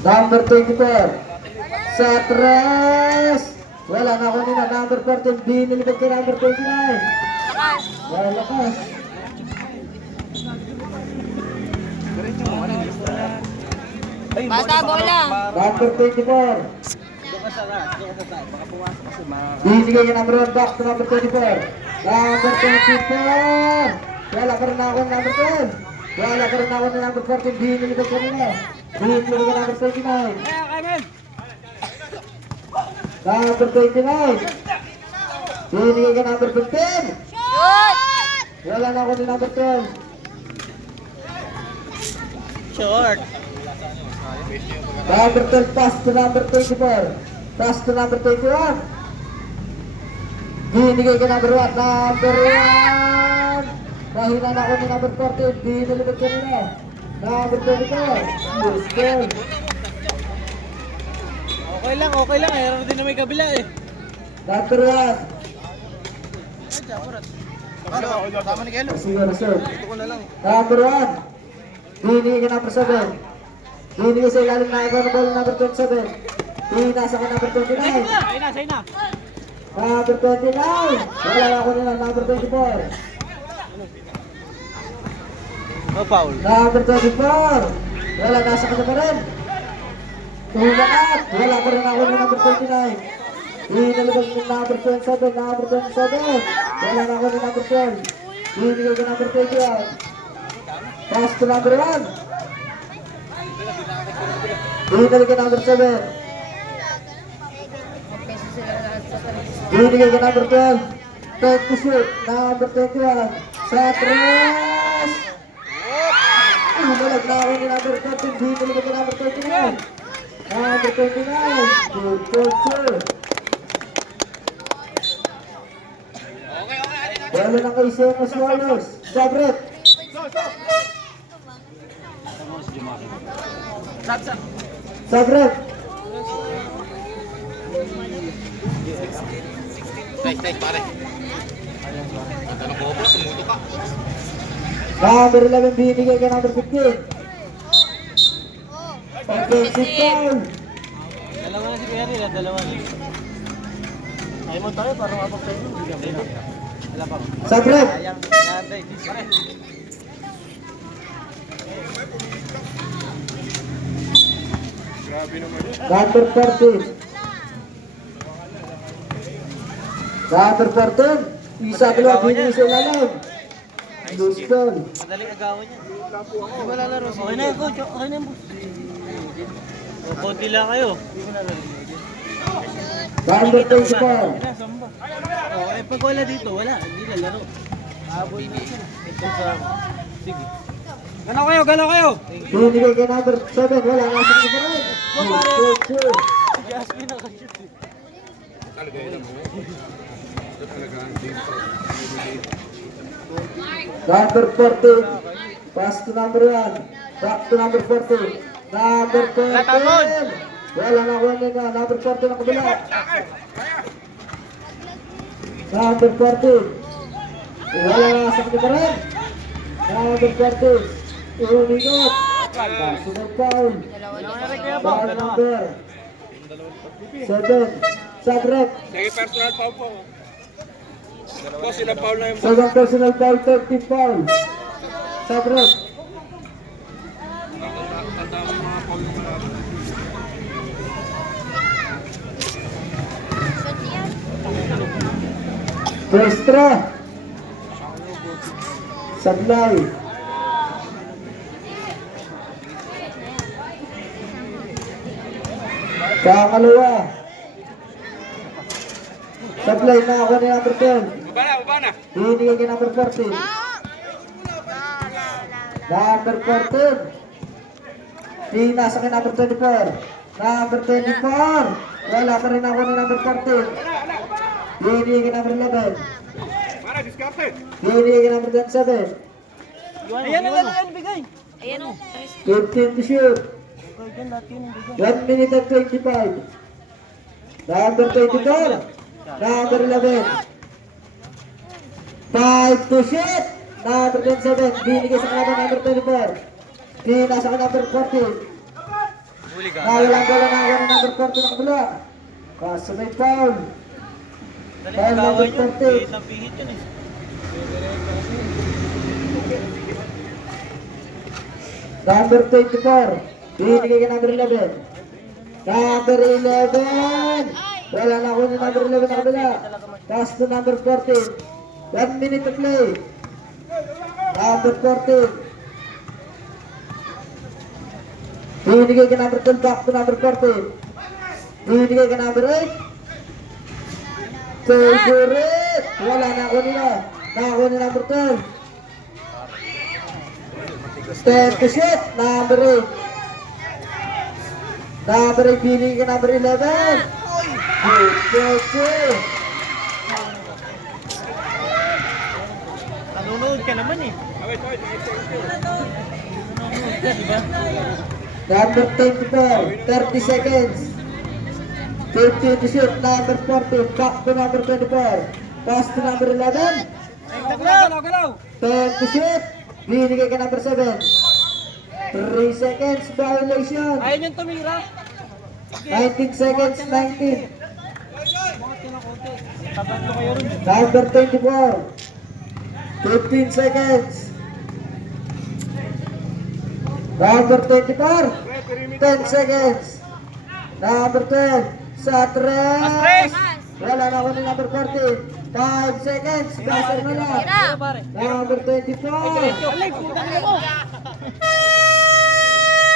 Number 24. Sa tres. Wala na kunin na. Number 14. Binilipad kay number 29. Wala lakas. Bata bola. Number 24. Binigay kay number 1. Back to number 24. Number 24. Wala ka rin na ako ng number 12. Wala ka rin na ako ng number 14. Binilipad ka rin na. Binilipad kay number 29. Number 29. Binigay kay number 15. Shoot! Wala na ako ng number 12. Short. Number 12 pass to number 24. Pass to number 21. Binigay kay number 1. Number 1. Mahina na ako ni number 14. Binilipad ka nila. Number 24. Yes, goal. Okay lang. Meron din na may kabila eh. Number 1. Tama ni Kelo. Siguro, sir. Ito ko na lang. Number 1. Binigay kay number 7. Binigay sa ilalim na iba ng ball number 27. Pinasa ka number 29. Say na. Number 29. Wala ako nila. Number 24. No foul. Number 24. Wala, nasa kanya pa rin. Tumakat. Wala pa rin ako ng number 29. Hinalibag ng number 27. Number 27. Wala na ako ng number 12. Hinigay ko number 21. Pass to number 1. Hinalibag ko number 7. Hinigay ko number 12. Take to shoot. Number 21. Sa 3. Humalag na ako ni number 13. Hinalibag ko number 29. Number 29. Good coach. Wala na kay Seno Swallows. Sabret. Sabret. Tay, pare. Ano ko ba? Sumuto ka. Number 11 binigay ka number 15. Offensive foul. Dalawa na si Perry, dalawa na. Ay mo tayo para mapagtayo. Wala pa. Sabret. Ayang natay, pare. Number 14. Number 14. Isa dalawa binigay sa ilalim. Loose ball. Madaling agawan niya. Hindi mo lalaro. Okay na, coach. Okay na, boss. O, konti lang kayo. Hindi mo lalaro. Number 24. Wala, samba. O, eh, pag wala dito, wala. Hindi lalaro. Habol na siya. Ito sa... Sige. Ganaw kayo! Binigay kay number 7. Wala nga sa kanya rin. Good coach. Jasmine nakashoot eh. Number 14. Pass to number 1. Back to number 14. Number 14. Wala na kuha nila. Number 14 ang kabila. Number 14. Wala na sa kanya rin. Number 14. Umingot. Sunod foul. Foul number 7. Sabret. Sige, personal foul po. Boss, ilang foul na yung Second personal foul. 13 foul. Sabret. tanda mo mga foul na mga. Destra. Sablay. Pangalawa. Sablay na ako ni number 10. Baba na. Binigay kay number 14. Number 14. Pinasa kay number 24. Number 24. Wala pa rin ako ni number 14. Binigay kay number 11. Para, diskarte. Binigay kay number 27. Ayan ang bigay. Ayan o. 15 to shoot. Okay, dyan lahat yun ang bigay. 1 minute and 25. Number 24. Number 11. 5 to shoot. Number 27. Binigay sa kalaban number 24. Pinasa ka number 14. Nawalang bola na ako ng number 40 ng kabila. Kaso may foul. Foul number 40. Napihit yun eh. Number 24. Binigay ka number 11. Number 11. Wala na ako ng number 11 na kabila. Pass to number 14. 1 minute to play. Number 14. Binigay ka number 12 back to number 14. Binigay ka number 8. Favorite. Wala na ako nila. Nakakuha ni number 12. Step to shoot. Number 8. Number 8. Binigay ka number 11. Good shot. Nanonood ka naman eh. Nanonood ka, diba? Number 24, 30 seconds. 15 to shoot, number 14, back to number 24. Pass to number 11. Galaw! 10 to shoot, binigay ka number 7. 3 seconds, violation. Ayaw niyang tumira. 19 seconds, 19. Taban ko kayo rin. Number 24, 15 seconds. Number 24, 10 seconds. Number 12, Satres. Wala na ako ng number 14. 5 seconds, buzzer na lang. Tira. Pare. Number 24, Alay, puta na mo.